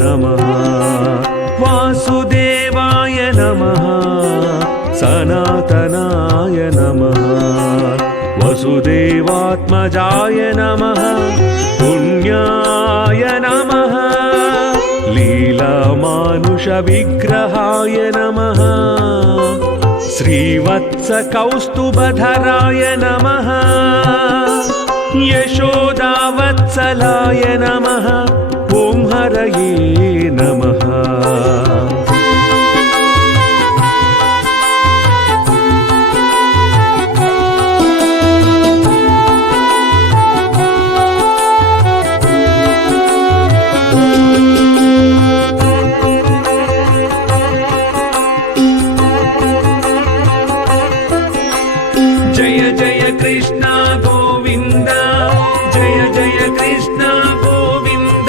नमः वासुदेवाय नमः सनातनाय नमः वसुदेवात्मजाय नमः पुण्याय नमः लीलामानुषविग्रहाय नमः श्रीवत्सकौस्तुभधराय नमः यशोदावत्सलाय नमः ॐ हरये नमः जय जय कृष्ण गोविंद जय जय कृष्ण गोविंद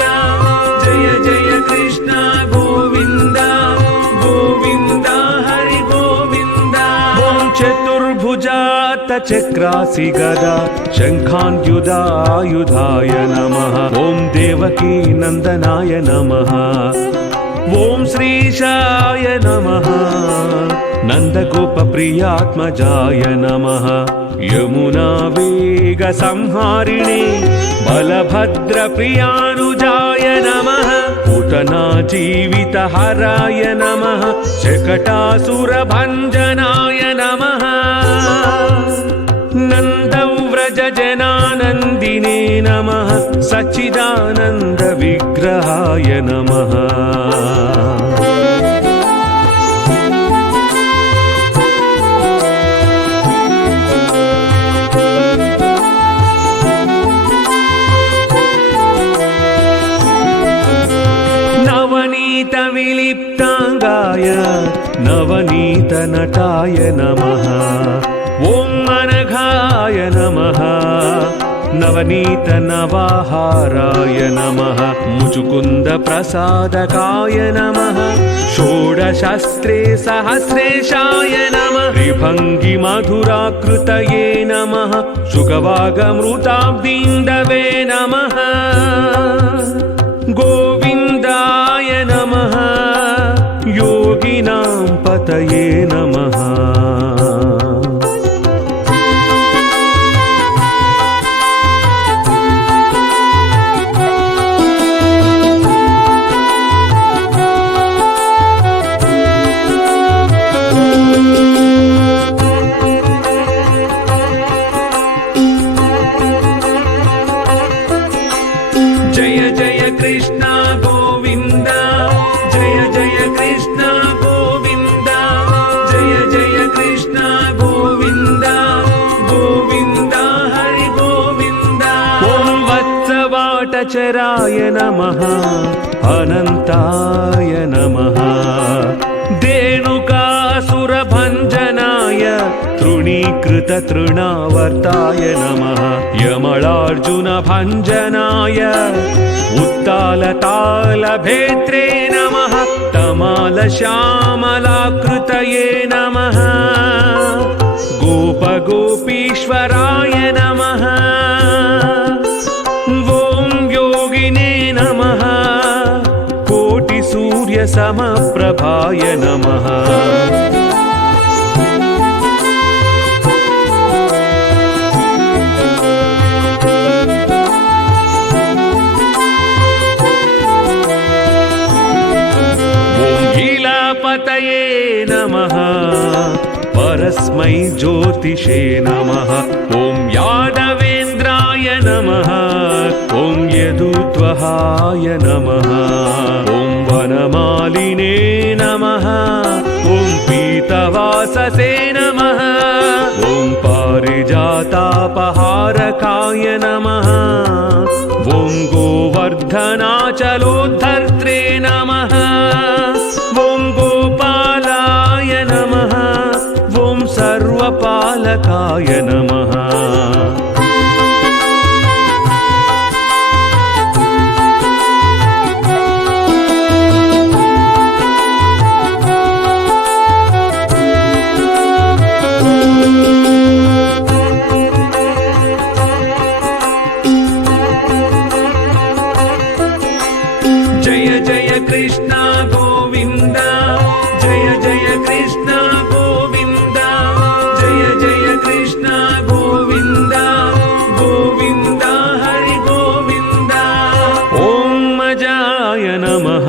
जय जय कृष्ण गोविंद गोविंद हरि गोविंद ॐ चतुर्भुजात चक्रासि गदा शङ्खान्युधायुधाय नमः ॐ देवकी नन्दनाय नमः ॐ श्रीशाय नमः नन्दगोपप्रियात्मजाय नमः यमुना वेगसंहारिणे बलभद्रप्रियानुजाय नमः पूतना जीवितहराय नमः शकटासुरभञ्जनाय नमः नन्दव्रजजनानन्दिने नमः सच्चिदानन्दविग्रहाय नमः विलिप्तांगाय नवनीतनटाय नमः ॐ अनघाय नमः नवनीतनवाहाराय नमः मुचुकुन्दप्रसादकाय नमः षोडशस्त्रे सहस्रेशाय नमः त्रिभङ्गिमधुराकृतये नमः शुकवागमृताब्दीन्दवे नमः गोविन्दाय नमः योगिनां पतये नमः जय जय कृष्ण गोविंद जय जय कृष्ण गोविंद जय जय कृष्ण गोविंद गोविंद हरि गोविंद ॐ वत्सवाटचराय नमः अनन्ताय नमः धेनुकासुरभञ्जनाय तृणीकृततृणावर्ताय नमः यमलार्जुनभञ्जनाय उत्तालतालभेत्रे नमः तमालश्यामलाकृतये नमः गोपगोपीश्वराय नमः ॐ योगिने नमः कोटिसूर्यसमप्रभाय नमः पतये नमः परस्मै ज्योतिषे नमः ॐ यादवेन्द्राय नमः ॐ यदुत्वहाय नमः ॐ वनमालिने नमः ॐ पीतवाससे नमः ॐ पारिजातापहारकाय नमः ॐ गोवर्धनाचलोद्धर्त्रे नमः ॐ गोपालाय नमः ॐ सर्वपालकाय नमः जय जय कृष्ण गोविन्द जय जय कृष्ण गोविन्द जय जय कृष्ण गोविन्द गोविन्द हरि गोविन्द ॐ अजाय नमः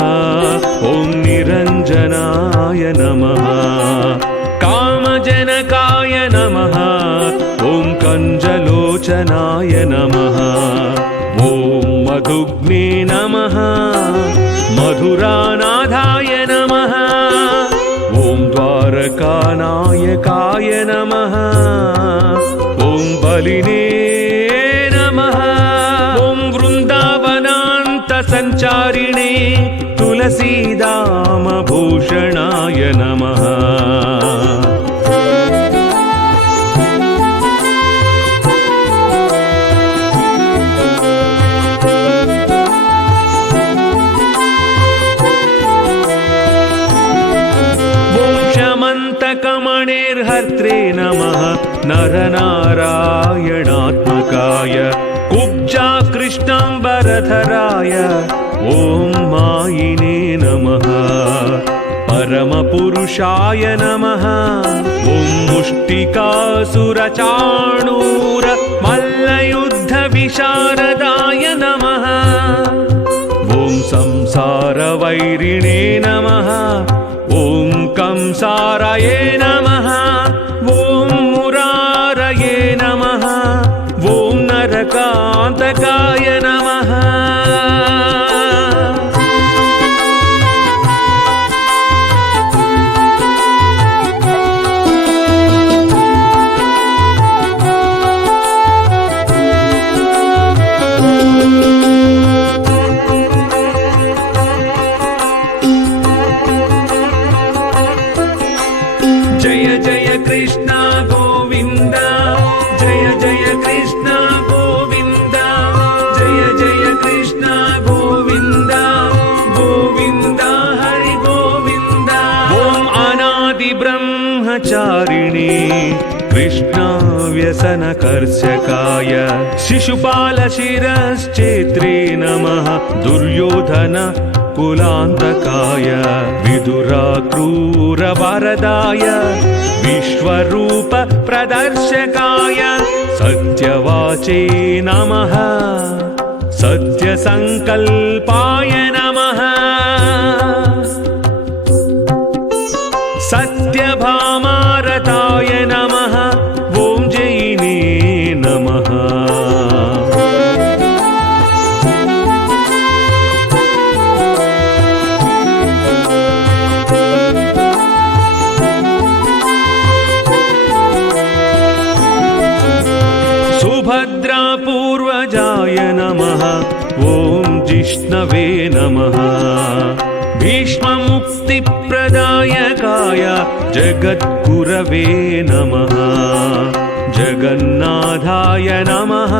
ॐ निरञ्जनाय नमः कामजनकाय नमः ॐ कञ्जलोचनाय नमः ॐ मधुग्ने नमः मधुरानाथाय नमः ॐ द्वारकानायकाय नमः ॐ बलिने नमः ॐ वृन्दावनान्तसञ्चारिणे तुलसीदामभूषणाय नमः कमणेर्हर्त्रे नमः नरनारायणात्मकाय कुब्जा कृष्णाम्बरधराय ॐ मायिने नमः परमपुरुषाय नमः ॐ मुष्टिकासुरचाणूर मल्लयुद्धविशारदाय नमः ॐ संसारवैरिणे नमः ॐ कंसारये नमः ॐ मुरारये नमः ॐ नरकान्तकाय नमः जय जय कृष्ण गोविन्द जय जय कृष्ण गोविन्द जय जय कृष्ण गोविन्द गोविन्द हरि गोविन्द ॐ अनादिब्रह्मचारिणे कृष्णाव्यसनकर्षकाय शिशुपालशिरश्चेत्रे नमः दुर्योधन कुलान्तकाय विदुराक्रूरवरदाय विश्वरूप प्रदर्शकाय सत्यवाचे नमः सत्यसङ्कल्पाय नमः सत्यभामारताय नमः ॐ जयिने नमः सुभद्रापूर्वजाय नमः ॐ जिष्णवे नमः भीष्ममुक्तिप्रदायकाय जगद्गुरवे नमः जगन्नाथाय नमः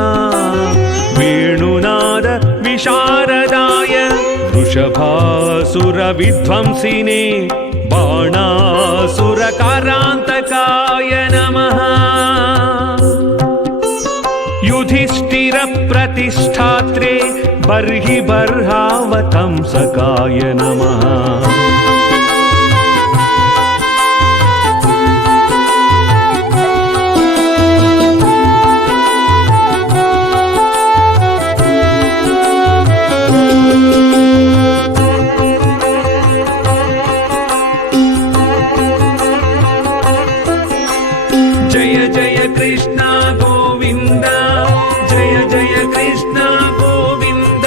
वेणुनाद विशारदाय वृषभासुरविध्वंसिने बाणासुरकारान्तकाय नमः युधिष्ठिरप्रतिष्ठात्रे बर्हि बर्हावतंसकाय नमः जय जय कृष्ण गोविन्द जय जय कृष्ण गोविन्द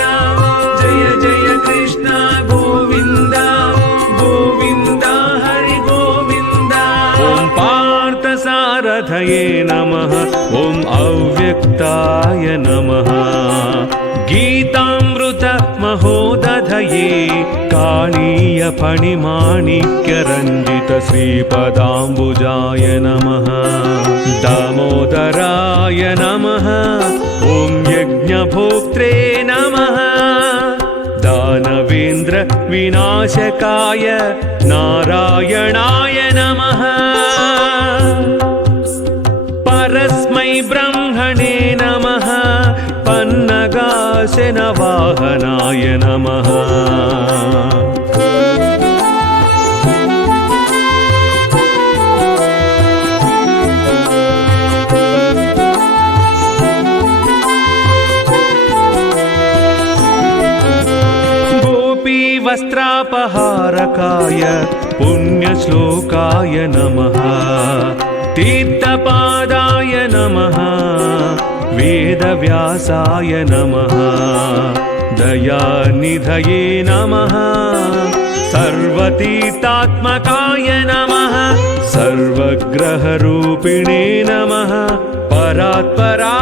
जय जय कृष्ण गोविन्द गोविन्द हरि गोविन्द ॐ पार्थसारथये नमः ॐ अव्यक्ताय नमः गीतामृत महोदधये कालीय फणिमाणिक्यरञ्जित श्रीपदाम्बुजाय नमः दामोदराय नमः ॐ यज्ञभोक्त्रे नमः दानवेन्द्र विनाशकाय नारायणाय नमः परस्मै ब्रह्मणे नमः पन्नगासनवाहनाय नमः वस्त्रापहारकाय पुण्यश्लोकाय नमः तीर्थपादाय नमः वेदव्यासाय नमः दयानिधये नमः सर्वतीर्थात्मकाय नमः सर्वग्रहरूपिणे नमः परात्परा